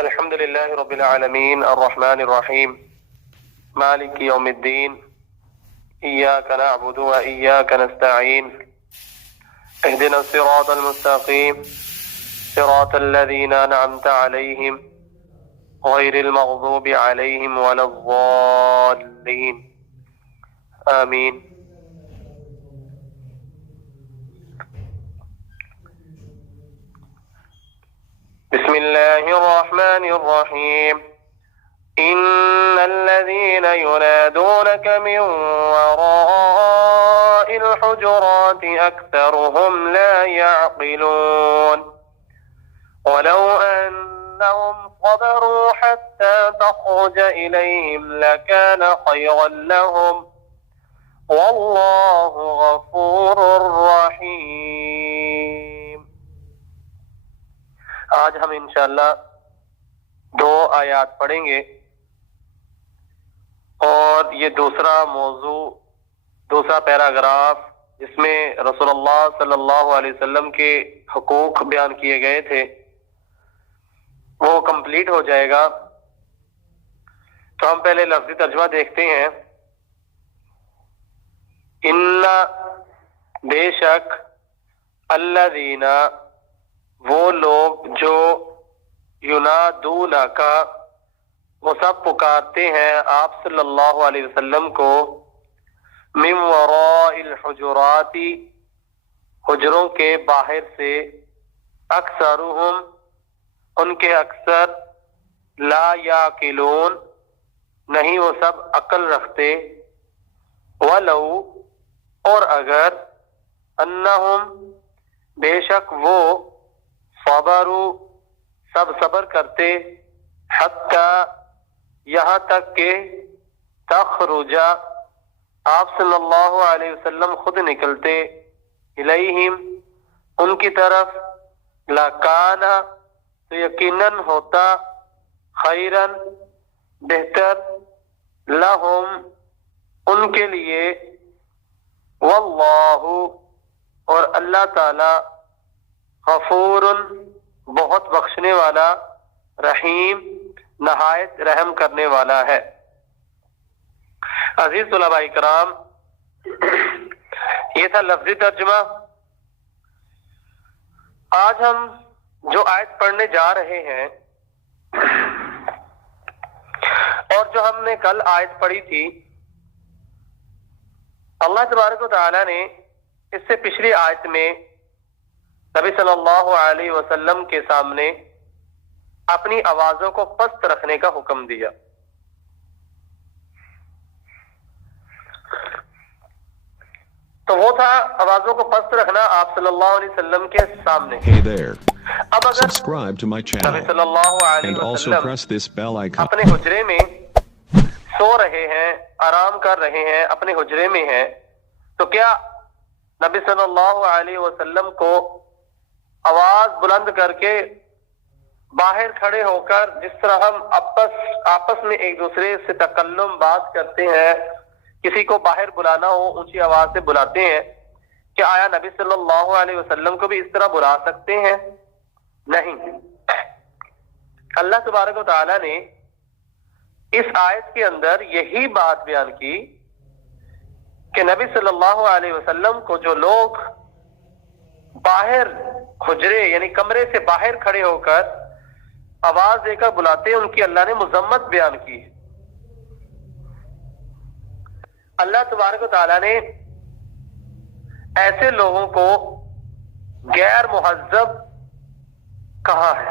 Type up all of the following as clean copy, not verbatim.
الحمد لله رب العالمين الرحمن الرحيم مالك يوم الدين إياك نعبد وإياك نستعين اهدنا الصراط المستقيم صراط الذين أنعمت عليهم غير المغضوب عليهم ولا الضالين آمين. بسم الله الرحمن الرحيم. إن الذين ينادونك من وراء الحجرات أكثرهم لا يعقلون ولو أنهم صبروا حتى تخرج إليهم لكان خيرا لهم والله غفور رحيم. آج ہم انشاءاللہ 2 آیات پڑھیں گے اور یہ دوسرا موضوع، دوسرا پیراگراف جس میں رسول اللہ صلی اللہ علیہ وسلم کے حقوق بیان کیے گئے تھے وہ کمپلیٹ ہو جائے گا. تو ہم پہلے لفظی ترجمہ دیکھتے ہیں. ان بے شک الذین وہ لوگ جو ینادونک وہ سب پکارتے ہیں آپ صلی اللہ علیہ وسلم کو من وراء الحجرات حجروں کے باہر سے، اکثرہم ان کے اکثر، لا یعقلون نہیں وہ سب عقل رکھتے، ولو اور اگر، انہم بے شک وہ، صبروا سب صبر کرتے، حتی یہاں تک کہ، تخرج آپ صلی اللہ علیہ وسلم خود نکلتے، الیہم ان کی طرف، لکان تو یقیناً ہوتا، خیرن بہتر، لہم ان کے لیے، واللہ اور اللہ تعالی، غفور بہت بخشنے والا، رحیم نہایت رحم کرنے والا ہے. عزیز طلباء کرام، یہ تھا لفظی ترجمہ. آج ہم جو آیت پڑھنے جا رہے ہیں اور جو ہم نے کل آیت پڑھی تھی، اللہ تبارک و تعالی نے اس سے پچھلی آیت میں نبی صلی اللہ علیہ وسلم کے سامنے اپنی آوازوں کو پست رکھنے کا حکم دیا. تو وہ تھا آوازوں کو پست رکھنا آپ صلی اللہ علیہ وسلم کے سامنے. Hey there. اب اگر Subscribe to my نبی channel صلی اللہ علیہ and also وسلم press this bell icon. اپنے حجرے میں سو رہے ہیں، آرام کر رہے ہیں، اپنے حجرے میں ہیں، تو کیا نبی صلی اللہ علیہ وسلم کو آواز بلند کر کے باہر کھڑے ہو کر، جس طرح ہم آپس میں ایک دوسرے سے تکلم بات کرتے ہیں، کسی کو باہر بلانا ہو اونچی آواز سے بلاتے ہیں، کہ آیا نبی صلی اللہ علیہ وسلم کو بھی اس طرح بلا سکتے ہیں؟ نہیں. اللہ تبارک و تعالی نے اس آیت کے اندر یہی بات بیان کی کہ نبی صلی اللہ علیہ وسلم کو جو لوگ باہر حجرے یعنی کمرے سے باہر کھڑے ہو کر آواز دے کر بلاتے ہیں، ان کی اللہ نے مذمت بیان کی. اللہ تبارک و تعالی نے ایسے لوگوں کو غیر مہذب کہا ہے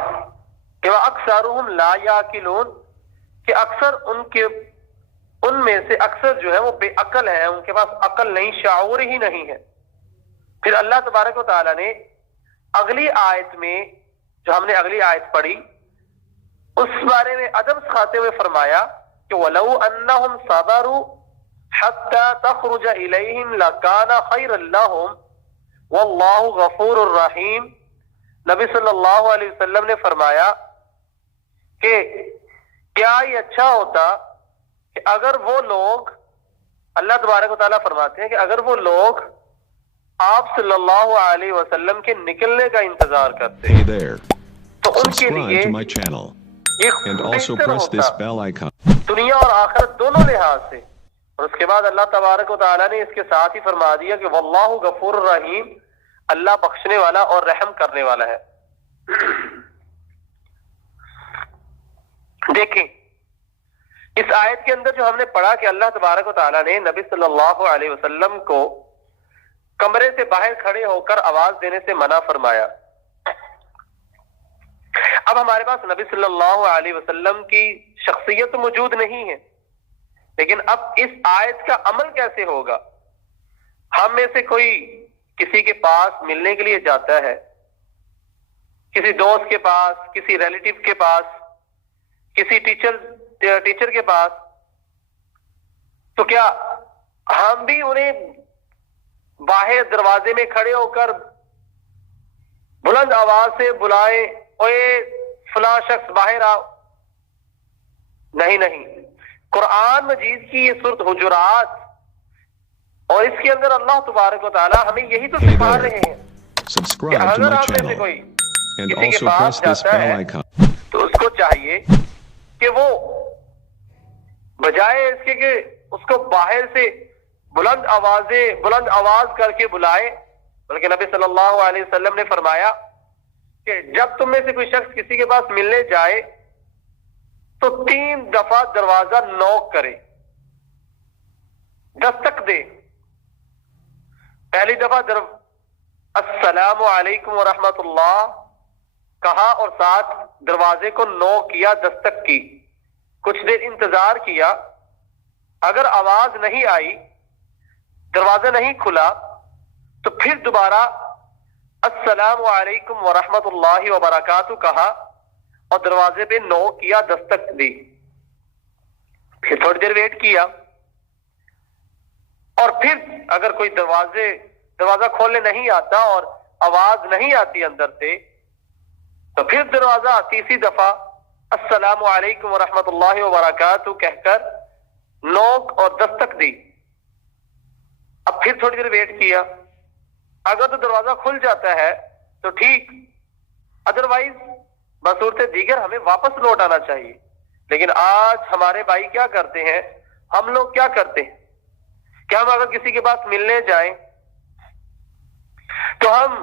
کہ وَأَكْثَرُهُمْ لَا يَعْقِلُونَ کہ اکثر ان میں سے اکثر جو ہے وہ بے عقل ہیں، ان کے پاس عقل نہیں، شعور ہی نہیں ہے. پھر اللہ تبارک و تعالی نے اگلی آیت میں، جو ہم نے اگلی آیت پڑھی، اس بارے میں ادب سکھاتے ہوئے فرمایا کہ وَلَوْ أَنَّهُمْ صَبَرُوا حَتَّى تَخْرُجَ إِلَيْهِمْ لَكَانَ خَيْرًا لَهُمْ وَاللَّهُ غَفُورٌ رَحِيمٌ. نبی صلی اللہ علیہ وسلم نے فرمایا کہ کیا یہ اچھا ہوتا کہ اگر وہ لوگ، اللہ تبارک و تعالیٰ فرماتے ہیں کہ اگر وہ لوگ آپ صلی اللہ علیہ وسلم کے نکلنے کا انتظار کرتے Hey there. تو ان کے Subscribe لیے to my channel یہ And also بہتر press ہوتا this bell icon. دنیا اور آخرت دونوں لحاظ سے. اور اس کے بعد اللہ تبارک و تعالیٰ نے اس کے ساتھ ہی فرما دیا کہ واللہ غفور الرحیم، اللہ بخشنے والا اور رحم کرنے والا ہے. دیکھیں اس آیت کے اندر جو ہم نے پڑھا کہ اللہ تبارک و تعالیٰ نے نبی صلی اللہ علیہ وسلم کو کمرے سے باہر کھڑے ہو کر آواز دینے سے منع فرمایا. اب ہمارے پاس نبی صلی اللہ علیہ وسلم کی شخصیت موجود نہیں ہے، لیکن اب اس آیت کا عمل کیسے ہوگا؟ ہم میں سے کوئی کسی کے پاس ملنے کے لیے جاتا ہے، کسی دوست کے پاس، کسی ریلیٹو کے پاس، کسی ٹیچر کے پاس، تو کیا ہم بھی انہیں باہر دروازے میں کھڑے ہو کر بلند آواز سے بلائیں، اوے فلاں شخص باہر آؤ؟ نہیں. قرآن مجید کی یہ سورۃ حجرات اور اس کے اندر اللہ تبارک و تعالی ہمیں یہی تو سکھا رہے ہیں کہ Subscribe to اگر my آپ میں سے channel کوئی and کسی کے also پاس press this جاتا bell ہے icon. تو اس کو چاہیے کہ وہ بجائے اس کے کہ اس کو باہر سے بلند آواز کر کے بلائے، بلکہ نبی صلی اللہ علیہ وسلم نے فرمایا کہ جب تم میں سے کوئی شخص کسی کے پاس ملنے جائے تو 3 دفعہ دروازہ نوک کرے، دستک دے. پہلی دفعہ السلام علیکم ورحمۃ اللہ کہا اور ساتھ دروازے کو نوک کیا، دستک کی. کچھ دیر انتظار کیا، اگر آواز نہیں آئی، دروازہ نہیں کھلا، تو پھر دوبارہ السلام علیکم ورحمۃ اللہ وبرکاتہ کہا اور دروازے پہ نوک کیا، دستک دی. پھر تھوڑی دیر ویٹ کیا، اور پھر اگر کوئی دروازہ کھولنے نہیں آتا اور آواز نہیں آتی اندر سے، تو پھر دروازہ تیسری دفعہ السلام علیکم ورحمۃ اللہ وبرکاتہ کہہ کر نوک اور دستک دی. اب پھر تھوڑی دیر ویٹ کیا، اگر تو دروازہ کھل جاتا ہے تو ٹھیک، ادروائز بصورت دیگر ہمیں واپس لوٹ آنا چاہیے. لیکن آج ہمارے بھائی کیا کرتے ہیں، ہم لوگ کیا کرتے ہیں کہ ہم اگر کسی کے پاس ملنے جائیں تو ہم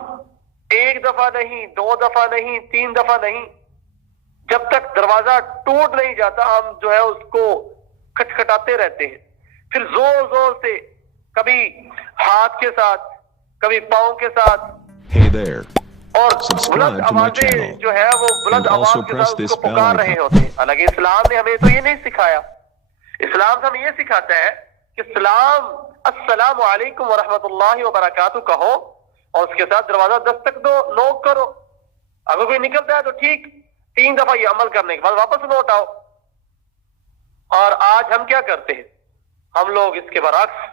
1 دفعہ نہیں، 2 دفعہ نہیں، 3 دفعہ نہیں، جب تک دروازہ ٹوٹ نہیں جاتا ہم جو ہے اس کو کھٹکھٹاتے رہتے ہیں. پھر زور زور سے، کبھی ہاتھ کے ساتھ، کبھی پاؤں کے ساتھ، Hey there. اور Subscribe بلند to my آوازیں channel جو ہے وہ بلند and آواز also کے press ساتھ اس this کو bell پکار icon. رہے ہوتے ہیں. حالانکہ اسلام نے ہمیں تو یہ نہیں سکھایا. اسلام ہمیں یہ سکھاتا ہے کہ السلام علیکم ورحمۃ اللہ وبرکاتہ کہو اور اس کے ساتھ دروازہ دستک دو، نوک کرو. اگر کوئی نکلتا ہے تو ٹھیک، 3 دفعہ یہ عمل کرنے کے بعد واپس لوٹ آؤ. اور آج ہم کیا کرتے ہیں، ہم لوگ اس کے برعکس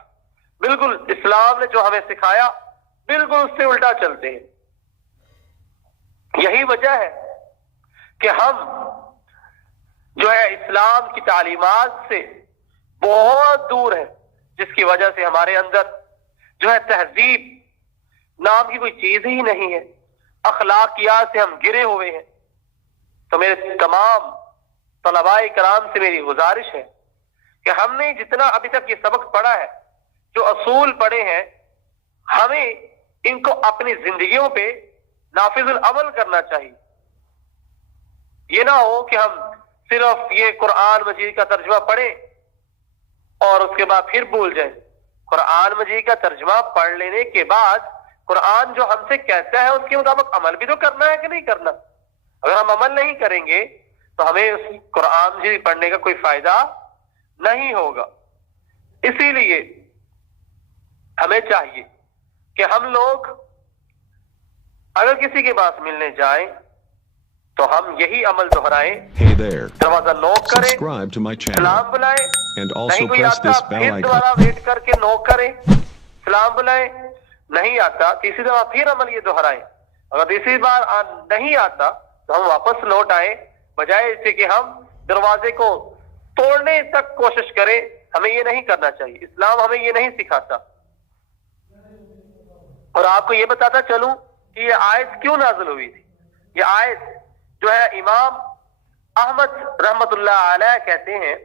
بالکل اسلام نے جو ہمیں سکھایا بالکل اس سے الٹا چلتے ہیں. یہی وجہ ہے کہ ہم جو ہے اسلام کی تعلیمات سے بہت دور ہیں، جس کی وجہ سے ہمارے اندر جو ہے تہذیب نام کی کوئی چیز ہی نہیں ہے. اخلاقیات سے ہم گرے ہوئے ہیں. تو میرے تمام طلباء کرام سے میری گزارش ہے کہ ہم نے جتنا ابھی تک یہ سبق پڑھا ہے، جو اصول پڑھے ہیں، ہمیں ان کو اپنی زندگیوں پہ نافذ العمل کرنا چاہیے. یہ نہ ہو کہ ہم صرف یہ قرآن مجید کا ترجمہ پڑھیں اور اس کے بعد پھر بھول جائیں. قرآن مجید کا ترجمہ پڑھ لینے کے بعد قرآن جو ہم سے کہتا ہے اس کے مطابق عمل بھی تو کرنا ہے کہ نہیں کرنا. اگر ہم عمل نہیں کریں گے تو ہمیں اس قرآن مجید پڑھنے کا کوئی فائدہ نہیں ہوگا. اسی لیے ہمیں چاہیے کہ ہم لوگ اگر کسی کے پاس ملنے جائیں تو ہم یہی عمل دہرائیں. Hey there. دروازہ نوک کریں، Subscribe to my channel سلام بلائیں، and also نہیں کوئی press آتا this bell پھر icon. دوبارہ ویٹ کر کے نوک کریں، سلام بلائیں، نہیں آتا تیسری دفعہ پھر عمل یہ دہرائیں. اگر تیسری بار نہیں آتا تو ہم واپس لوٹ آئیں، بجائے اس سے کہ ہم دروازے کو توڑنے تک کوشش کریں. ہمیں یہ نہیں کرنا چاہیے. اسلام ہمیں یہ نہیں سکھاتا. اور آپ کو یہ بتاتا چلوں کہ یہ آیت کیوں نازل ہوئی تھی. یہ آیت جو ہے امام احمد رحمت اللہ علیہ کہتے ہیں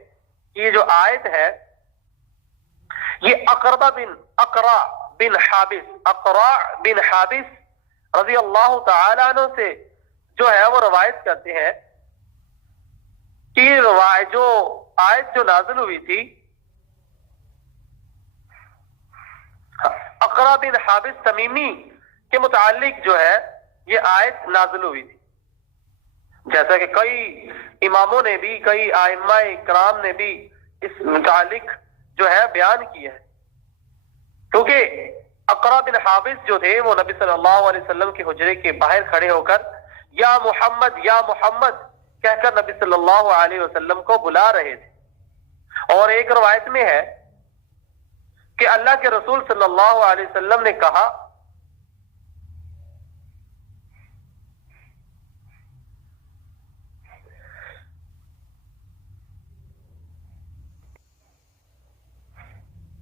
کہ یہ جو آیت ہے یہ اقرع بن حابس رضی اللہ تعالی عنہ سے جو ہے وہ روایت کرتے ہیں کہ جو آیت جو نازل ہوئی تھی اقرع بن حابس تمیمی کے متعلق جو ہے یہ آیت نازل ہوئی تھی، جیسا کہ کئی اماموں نے بھی، کئی ائمہ کرام نے بھی اس متعلق جو ہے بیان کیا ہے، کیونکہ اقرع بن حابس جو تھے وہ نبی صلی اللہ علیہ وسلم کے حجرے کے باہر کھڑے ہو کر یا محمد کہہ کر نبی صلی اللہ علیہ وسلم کو بلا رہے تھے۔ اور ایک روایت میں ہے کہ اللہ کے رسول صلی اللہ علیہ وسلم نے کہا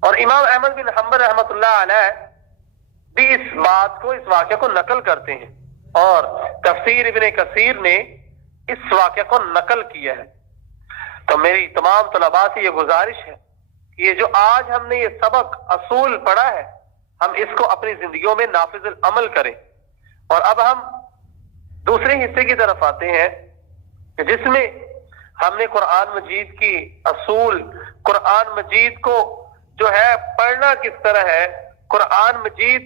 اور امام احمد بن حنبل رحمۃ اللہ علیہ بھی اس بات کو، اس واقعہ کو نقل کرتے ہیں، اور تفسیر ابن کثیر نے اس واقعہ کو نقل کیا ہے۔ تو میری تمام طلباء سے یہ گزارش ہے کہ یہ جو آج ہم نے یہ سبق اصول پڑھا ہے ہم اس کو اپنی زندگیوں میں نافذ العمل کریں۔ اور اب ہم دوسرے حصے کی طرف آتے ہیں کہ جس میں ہم نے قرآن مجید کی اصول، قرآن مجید کو جو ہے پڑھنا کس طرح ہے، قرآن مجید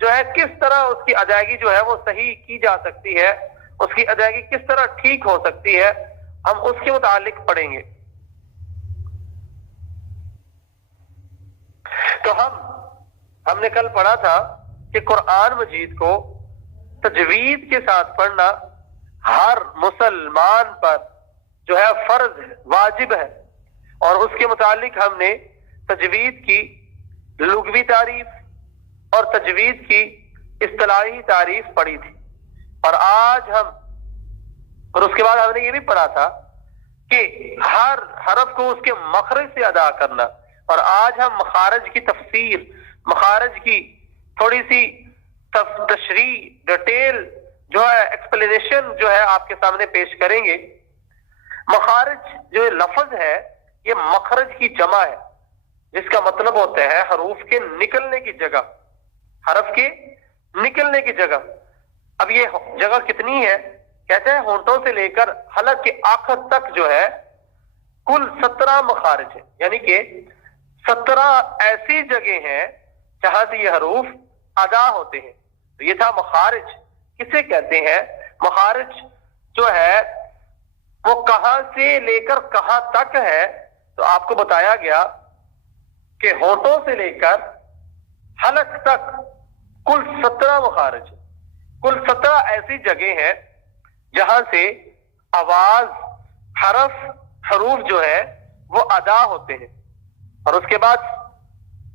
جو ہے کس طرح اس کی ادائیگی جو ہے وہ صحیح کی جا سکتی ہے، اس کی ادائیگی کس طرح ٹھیک ہو سکتی ہے، ہم اس کے متعلق پڑھیں گے۔ تو ہم نے کل پڑھا تھا کہ قرآن مجید کو تجوید کے ساتھ پڑھنا ہر مسلمان پر جو ہے فرض ہے، واجب ہے، اور اس کے متعلق ہم نے تجوید کی لغوی تعریف اور تجوید کی اصطلاحی تعریف پڑھی تھی، اور آج اور اس کے بعد ہم نے یہ بھی پڑھا تھا کہ ہر حرف کو اس کے مخرج سے ادا کرنا، اور آج ہم مخارج کی تفسیر، مخارج کی تھوڑی سی تشریح، ڈیٹیل جو ہے ایکسپلینیشن جو ہے آپ کے سامنے پیش کریں گے۔ مخارج جو لفظ ہے یہ مخرج کی جمع ہے، جس کا مطلب ہوتا ہے حروف کے نکلنے کی جگہ، حرف کے نکلنے کی جگہ۔ اب یہ جگہ کتنی ہے؟ کہتے ہیں ہونٹوں سے لے کر حلق کے آخر تک جو ہے کل 17 مخارج ہیں، یعنی کہ 17 ایسی جگہ ہیں جہاں سے یہ حروف ادا ہوتے ہیں۔ تو یہ تھا مخارج۔ کسے کہتے ہیں؟ مخارج جو ہے وہ کہاں سے لے کر کہاں تک ہے؟ تو آپ کو بتایا گیا کہ ہونٹوں سے لے کر حلق تک کل 17 مخارج، کل 17 ایسی جگہ ہیں جہاں سے آواز، حروف جو ہے وہ ادا ہوتے ہیں۔ اور اس کے بعد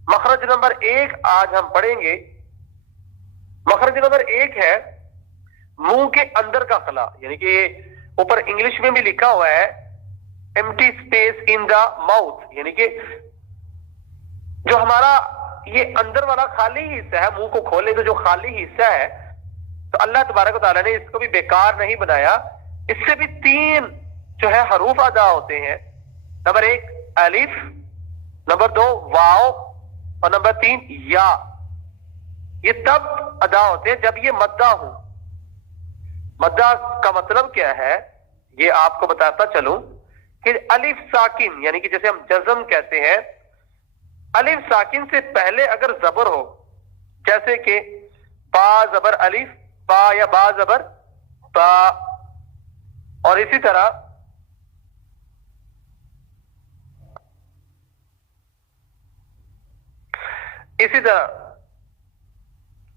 مخرج نمبر 1 آج ہم پڑھیں گے۔ مخرج نمبر 1 ہے منہ کے اندر کا خلا، یعنی کہ یہ اوپر انگلش میں بھی لکھا ہوا ہے empty space in the mouth، یعنی کہ جو ہمارا یہ اندر والا خالی حصہ ہے، منہ کو کھولے تو جو خالی حصہ ہے، تو اللہ تبارک و تعالیٰ نے اس کو بھی بیکار نہیں بنایا، اس سے بھی 3 جو ہے حروف ادا ہوتے ہیں۔ نمبر 1 الف، نمبر 2 واو، اور نمبر 3 یا۔ یہ تب ادا ہوتے ہیں جب یہ مدہ ہو۔ مدہ کا مطلب کیا ہے یہ آپ کو بتاتا چلوں کہ الف ساکن، یعنی کہ جیسے ہم جزم کہتے ہیں، الف ساکن سے پہلے اگر زبر ہو، جیسے کہ با زبر الف، با یا با زبر با، اور اسی طرح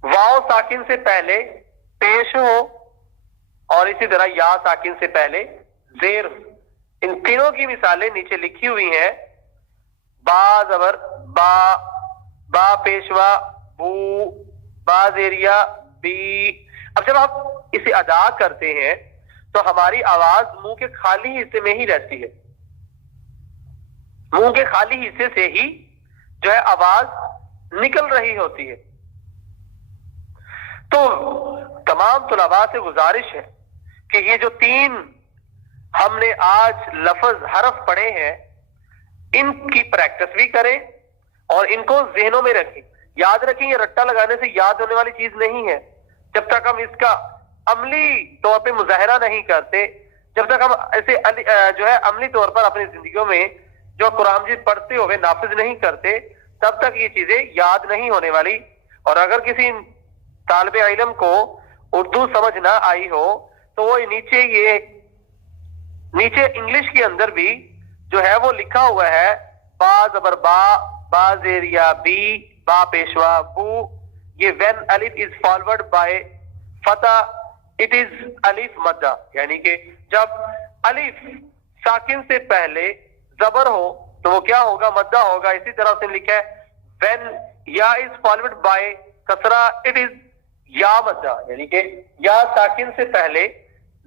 واو ساکن سے پہلے پیش ہو، اور اسی طرح یا ساکن سے پہلے زیر ہو۔ ان تینوں کی مثالیں نیچے لکھی ہوئی ہیں۔ با زبر با، با پیشوا بو، با زیریا بی۔ اب جب آپ اسے ادا کرتے ہیں تو ہماری آواز منہ کے خالی حصے میں ہی رہتی ہے، منہ کے خالی حصے سے ہی جو ہے آواز نکل رہی ہوتی ہے۔ تو تمام طلباء سے گزارش ہے کہ یہ جو 3 ہم نے آج لفظ حرف پڑھے ہیں ان کی پریکٹس بھی کریں اور ان کو ذہنوں میں رکھیں. یاد رکھیں یہ رٹا لگانے سے یاد ہونے والی چیز نہیں ہے. جب تک ہم اس کا عملی طور پہ مظاہرہ نہیں کرتے, جب تک ہم ایسے جو ہے عملی طور پر اپنی زندگیوں میں جو قرآن مجید پڑھتے ہوئے نافذ نہیں کرتے, تب تک یہ چیزیں یاد نہیں ہونے والی. اور اگر کسی طالب علم کو اردو سمجھ نہ آئی ہو تو وہ نیچے انگلش کے اندر بھی جو ہے وہ لکھا ہوا ہے با زبر با, با زیر یا بی, با پیشوا بو. یہ when alif is followed by Fath it is alif مدہ, یعنی کہ جب الف ساکن سے پہلے زبر ہو تو وہ کیا ہوگا, مدہ ہوگا. اسی طرح سے لکھا ہے when یا is followed by کسرہ it is یا مدہ, یعنی کہ یا ساکن سے پہلے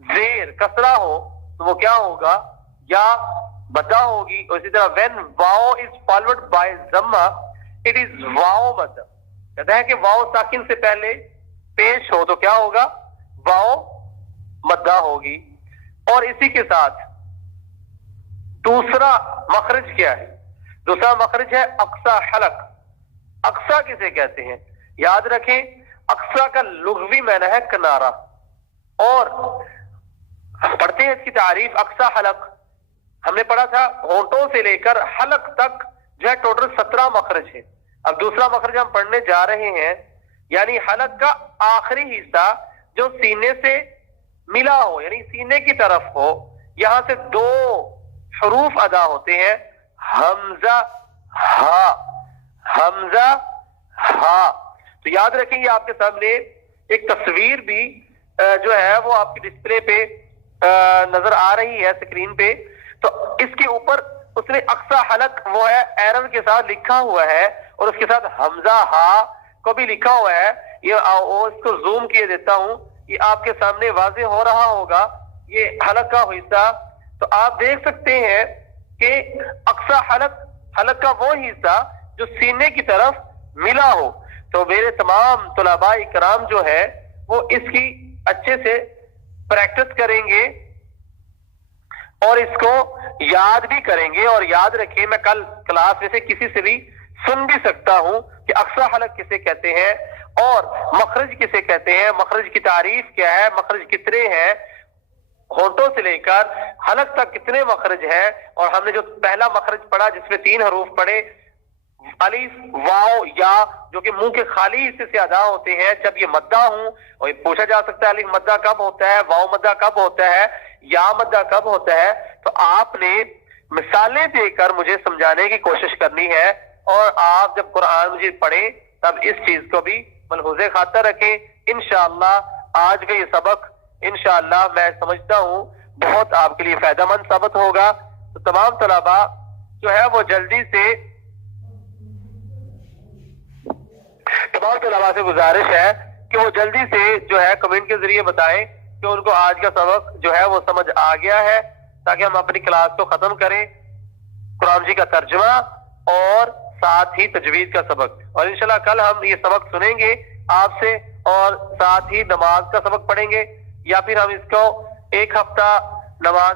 زیر کسرہ ہو تو وہ کیا ہوگا, یا مدہ ہوگی. اور اسی طرح when wow is followed by ضمہ it is واو مدہ. کہتا ہے کہ واو ساکن سے پہلے پیش ہو تو کیا ہوگا, واو مدہ ہوگی. اور اسی کے ساتھ دوسرا مخرج کیا ہے, دوسرا مخرج ہے اقصا حلق. اقصا کسے کہتے ہیں, یاد رکھیں اقصا کا لغوی معنی ہے کنارہ. اور پڑھتے ہیں اس کی تعریف. اقصا حلق ہم نے پڑھا تھا ہونٹوں سے لے کر حلق تک جو ہے ٹوٹل 17 مخرج ہے. اب دوسرا مخرج ہم پڑھنے جا رہے ہیں, یعنی حلق کا آخری حصہ جو سینے سے ملا ہو, یعنی سینے کی طرف ہو. یہاں سے 2 حروف ادا ہوتے ہیں, حمزہ ہا, حمزہ ہا. تو یاد رکھیں یہ آپ کے سامنے ایک تصویر بھی جو ہے وہ آپ کی ڈسپلے پہ نظر آ رہی ہے اسکرین پہ. تو اس کے اوپر اس نے اقصا حلق وہ ہے ایرر کے ساتھ لکھا ہوا ہے, اور اس کے ساتھ حمزہ ہا کو بھی لکھا ہوا ہے. یہ اس کو زوم کیے دیتا ہوں, یہ آپ کے سامنے واضح ہو رہا ہوگا یہ حلق کا حصہ. تو آپ دیکھ سکتے ہیں کہ اقصا حلق کا وہ حصہ جو سینے کی طرف ملا ہو. تو میرے تمام طلباء اکرام جو ہے وہ اس کی اچھے سے پریکٹس کریں گے اور اس کو یاد بھی کریں گے. اور یاد رکھیں میں کل کلاس میں سے کسی سے بھی سن بھی سکتا ہوں کہ اقصا حلق کسے کہتے ہیں اور مخرج کسے کہتے ہیں, مخرج کی تعریف کیا ہے, مخرج کتنے ہیں, ہونٹوں سے لے کر حلق تک کتنے مخرج ہیں. اور ہم نے جو پہلا مخرج پڑھا جس میں 3 حروف پڑھے, الف واو یا, جو کہ منہ کے خالی حصے سے ادا ہوتے ہیں جب یہ مدہ ہوں. اور یہ پوچھا جا سکتا ہے الف مدہ کب ہوتا ہے, واو مدہ کب ہوتا ہے, یا مدہ کب ہوتا ہے. تو آپ نے مثالیں دے کر مجھے سمجھانے کی کوشش کرنی ہے, اور آپ جب قرآن مجید پڑھیں تب اس چیز کو بھی ملحوظ خاطر رکھیں. انشاءاللہ آج کا یہ سبق انشاءاللہ میں سمجھتا ہوں بہت آپ کے لیے فائدہ مند ثابت ہوگا. تو تمام طلباء جو ہے وہ جلدی سے گزارش ہے کہ وہ جلدی سے جو ہے کمنٹ کے ذریعے بتائیں کہ ان کو آج کا سبق جو ہے وہ سمجھ آ گیا ہے, تاکہ ہم اپنی کلاس کو ختم کریں. قرآن جی کا ترجمہ اور ساتھ ہی تجوید کا سبق, اور انشاءاللہ کل ہم یہ سبق سنیں گے آپ سے, اور ساتھ ہی نماز کا سبق پڑھیں گے, یا پھر ہم اس کو ایک ہفتہ نماز